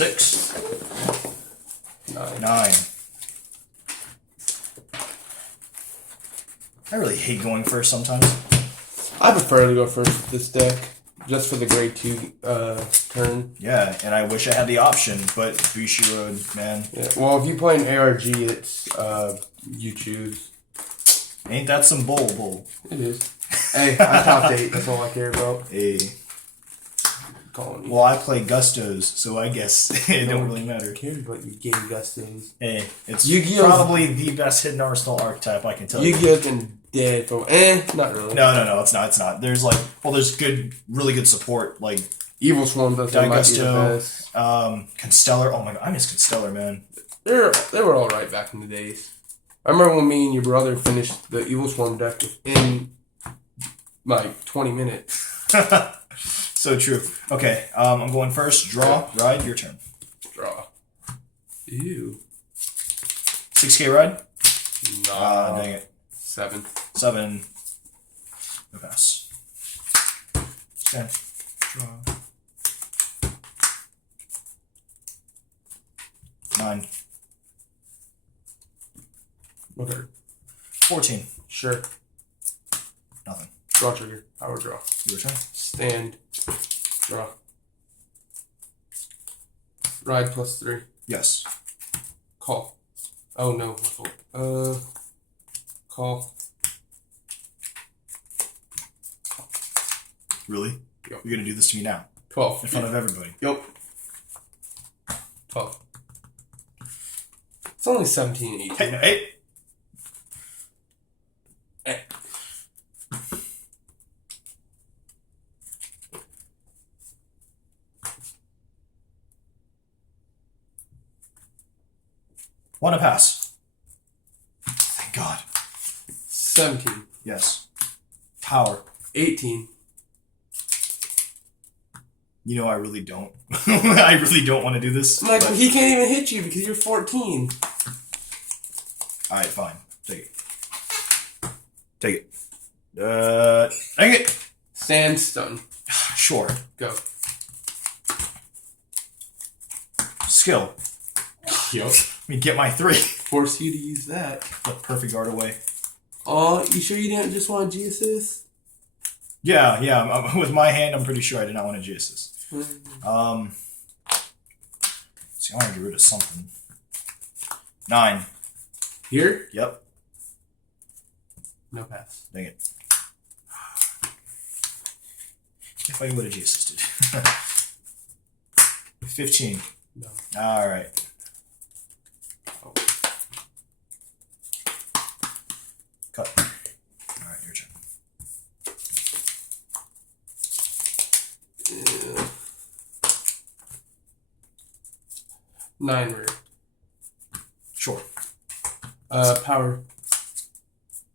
6. 9. 9. I really hate going first sometimes. I prefer to go first with this deck, just for the grade 2 turn. Yeah, and I wish I had the option, but Bushiroad, man. Yeah. Well, if you play an ARG, it's you choose. Ain't that some bull? It is. Hey, I topped 8. That's all I care about. Hey. Calling you. Well, I play Gustos, so I guess it don't really matter. I care about your game Gustos. Hey, it's Yu-Gi-Oh's probably the best hidden arsenal archetype I can tell you. Yu-Gi-Oh's been dead for not really. No, it's not. There's there's really good support, like Evil Swarm does might be the best. Constellar. Oh my god, I miss Constellar, man. They were alright back in the days. I remember when me and your brother finished the Evil Swarm deck within like 20 minutes. So true. Okay, I'm going first. Draw, ride, your turn. Draw. Ew. 6K ride? Nah. Dang it. 7. 7. No pass. Okay. Draw. 9. Okay. 14. Sure. Nothing. Draw trigger. Power draw. Your turn. Stand. Draw. Ride +3. Yes. Call. Oh no, my fault. Call. Really? Yep. You're gonna do this to me now? 12. In front of everybody? Yep. 12. It's only 17, 18. Hey, no, hey! Hey. Want to pass? Thank God. 17. Yes. Power. 18. You know, I really don't. I really don't want to do this. Like, he can't even hit you because you're 14. Alright, fine. Take it. Take it. Take it! Stand stun. Sure. Go. Skill. Yup. Let me get my 3. Force you to use that. Put perfect guard away. Oh, you sure you didn't just want G assist? Yeah. With my hand, I'm pretty sure I did not want a G assist. See, I want to get rid of something. 9. Here? Yep. No pass. Dang it. If I would have G assisted. 15. No. Alright. Oh. Cut. Alright, your turn. Yeah. 9 rare. Sure. Power.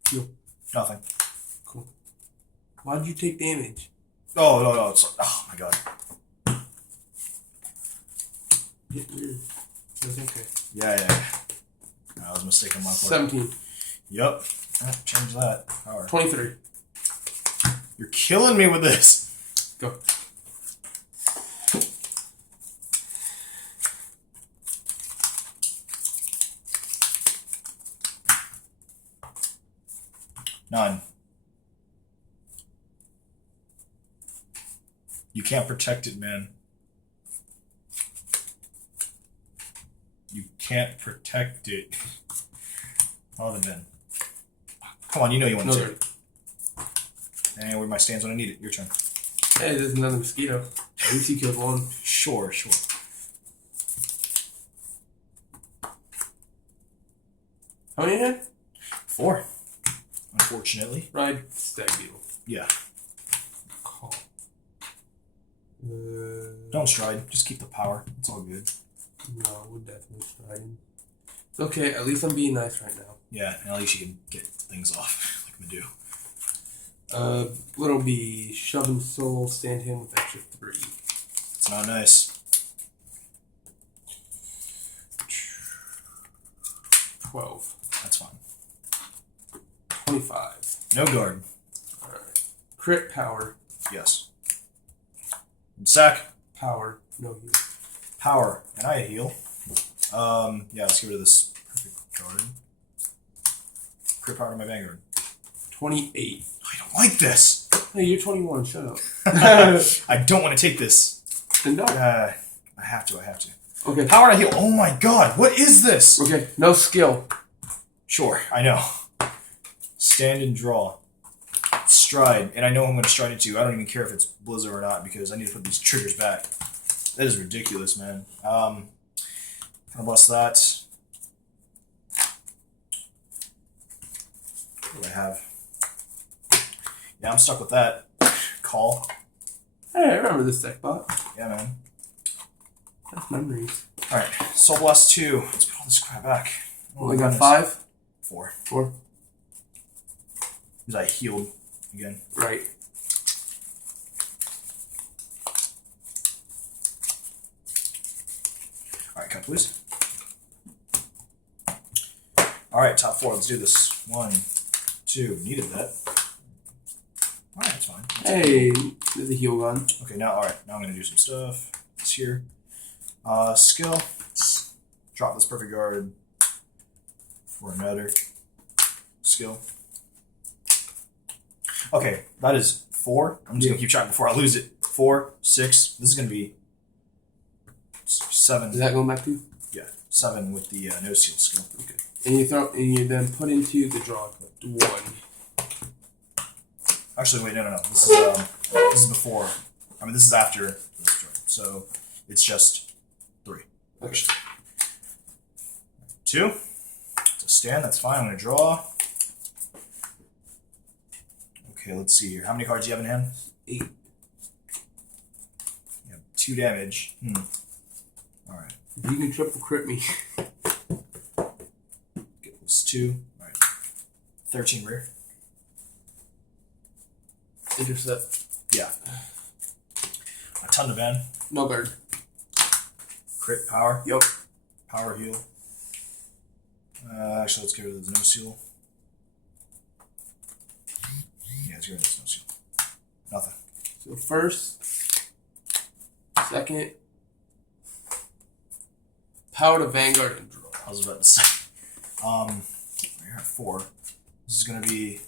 Heal. Nothing. Cool. Why did you take damage? Oh, no. Oh, my God. Hit weird. That's okay. Yeah. That was a mistake on my part. 17. Yep. Change that. Power. 23. You're killing me with this. Go. None. You can't protect it, man. You can't protect it. Oh, then. Come on, you know you want to take it. And where my stands when I need it. Your turn. Hey, there's another mosquito. At least he killed one. Sure. How many you had? 4. Unfortunately. Ride stag beetle. Yeah. Call. Don't stride. Just keep the power. It's all good. No, we're definitely striding. It's okay. At least I'm being nice right now. Yeah, and at least you can get things off like Madhu. What'll be shoving soul, stand him with extra 3. It's not nice. 12. That's fine. 25. No guard. Alright. Crit power. Yes. Sack. Power. No heal. Power, and I heal. Yeah, let's get rid of this perfect card. Crit power to my Vanguard. 28. I don't like this. Hey, you're 21. Shut up. I don't want to take this. Then don't. I have to. Okay. Power to heal. Oh my god, what is this? Okay, no skill. Sure, I know. Stand and draw. Stride, and I know I'm going to stride into. I don't even care if it's Blizzard or not because I need to put these triggers back. That is ridiculous, man. Gonna bust that. What do I have? Yeah, I'm stuck with that. Call. Hey, I remember this deck bot. Yeah, man. That's memories. Alright, Soul Blast 2. Let's put all this crap back. Oh, we got 5? 4. 4. Because I healed again. Right. Alright, cut please. Alright, top 4. Let's do this. 1, 2. Needed that. Alright, that's fine. Hey, there's a heal gun. Okay, now, alright. Now I'm going to do some stuff. It's here. Skill. Let's drop this perfect guard for another skill. Okay, that is 4. I'm just going to keep track before I lose it. 4, 6. This is going to be 7. Is that going back to you? Yeah, 7 with the no seal skill. Okay. And you then put into the draw. 1. Actually, wait, no. This is before. I mean, this is after this draw. So it's just 3. Okay. 2. To stand, that's fine. I'm going to draw. Okay, let's see here. How many cards do you have in hand? 8. You have 2 damage. Alright. If you can triple crit me. Get this 2. Alright. 13 rear. Intercept. Yeah. A ton of van. No guard. Crit power. Yep. Power heal. Actually, let's get rid of the no seal. Yeah, let's get rid of this no seal. Nothing. So first, second, power to Vanguard and draw. I was about to say. We're at 4. This is going to be.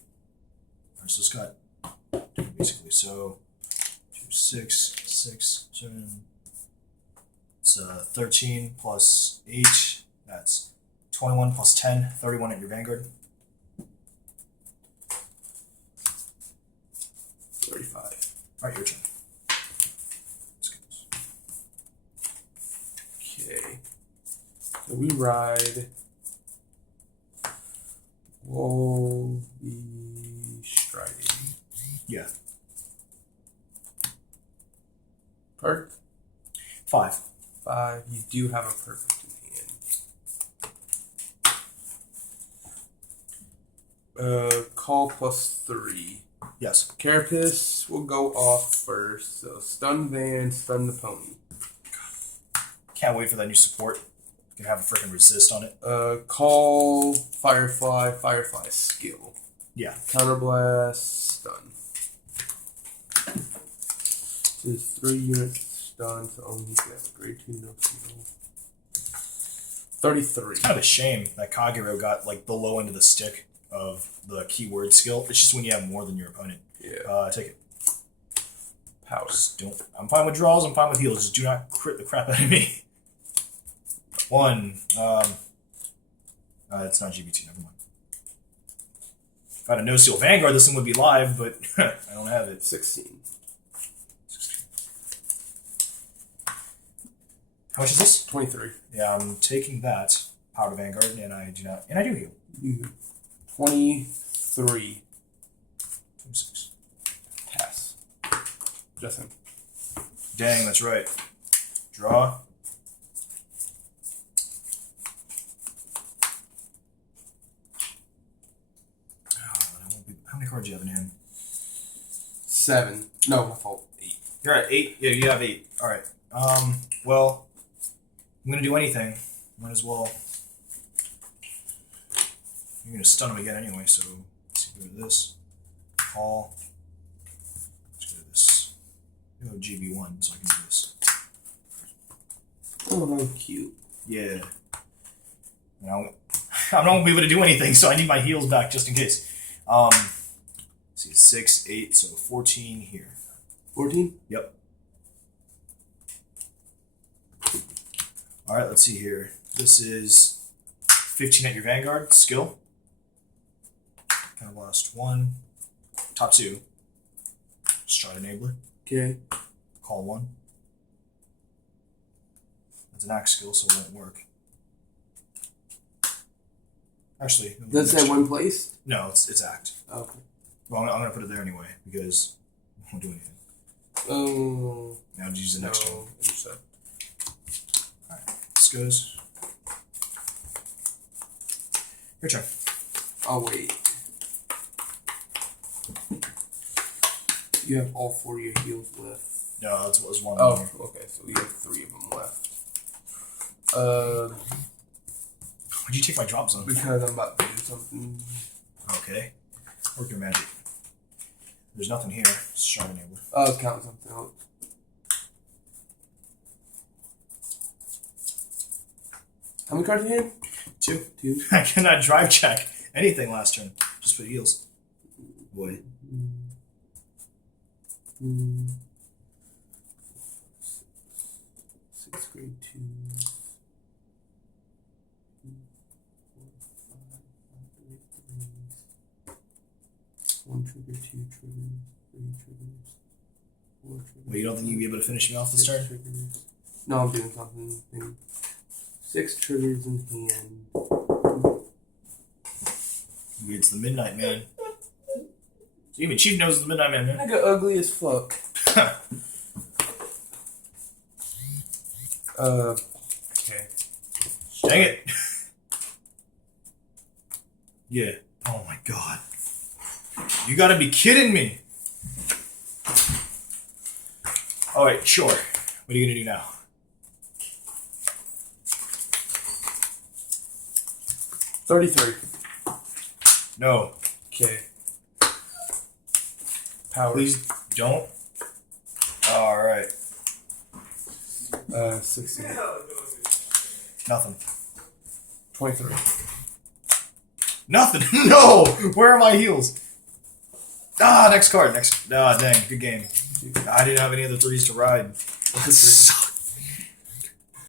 Alright, so it's got. Basically, so 2, 6, 6, 7. It's 13 plus 8. That's 21 plus 10, 31 at your Vanguard. 35. Alright, your turn. Let's get this. Okay. So we ride. We'll be striding. Yeah. Perk? 5. 5. You do have a perfect in hand. Call plus 3. Yes. Carapace will go off first. So stun Van, stun the pony. Can't wait for that new support. You can have a freaking resist on it. Call Firefly, Firefly skill. Yeah. Counterblast, stun. There's 3 units stun, so only he can have a grade 2 no skill. 33. It's kind of a shame that Kagero got like the low end of the stick of the keyword skill. It's just when you have more than your opponent. Yeah. Take it. Power. Just don't. I'm fine with draws. I'm fine with heals. Just do not crit the crap out of me. 1. It's not GBT. Never mind. If I had a no seal Vanguard, this thing would be live, but I don't have it. 16. How much is this? 23. Yeah, I'm taking that power to Vanguard, and I do not, and I do heal. You 23. 26. Pass. Just him. Dang, that's right. Draw. How many cards do you have in hand? 7. No, my fault. 8. You're at 8. Yeah, you have 8. All right. Well, I'm gonna do anything. Might as well. You're gonna stun him again anyway. So let's go to this. Call. Let's go to this. Go GB1 so I can do this. Oh, cute. Yeah. I'm not going to be able to do anything, so I need my heals back just in case. Let's see, 6, 8, so 14 here. 14? Yep. Alright, let's see here. This is 15 at your Vanguard, skill. Kind of lost 1. Top 2. Stride Enabler. Okay. Call 1. It's an axe skill, so it won't work. Actually, Does it say one place? No, it's act. Okay. Well, I'm going to put it there anyway because it won't do anything. Oh. Now just use the next one. Intercept. Alright, this goes. Your turn. I'll wait. You have all 4 of your heals left. No, it was 1. Oh, Here. okay. So we have 3 of them left. Why'd you take my drop zone? Because I'm about to do something. Okay. Work your magic. There's nothing here. Stride Enabler. I'll count something out. How many cards in here? 2. 2. I cannot drive check anything last turn. Just put heals. Boy. Sixth grade 2. 1 trigger, 2 triggers, 3 triggers, 4 triggers. Well, you don't think you'd be able to finish me off this turn? Triggers. No, I'm doing something. 6 triggers in hand. It's the Midnight Man. Even Chief knows it's the Midnight Man, man. I got ugly as fuck. Okay. Dang it. Yeah. Oh my god. You gotta be kidding me. Alright, sure. What are you gonna do now? $33. No. Okay. Power. Please don't. Alright. 60. Nothing. 23. Nothing. No! Where are my heals? Ah, next card. Ah, dang. Good game. I didn't have any other 3s to ride. What's this?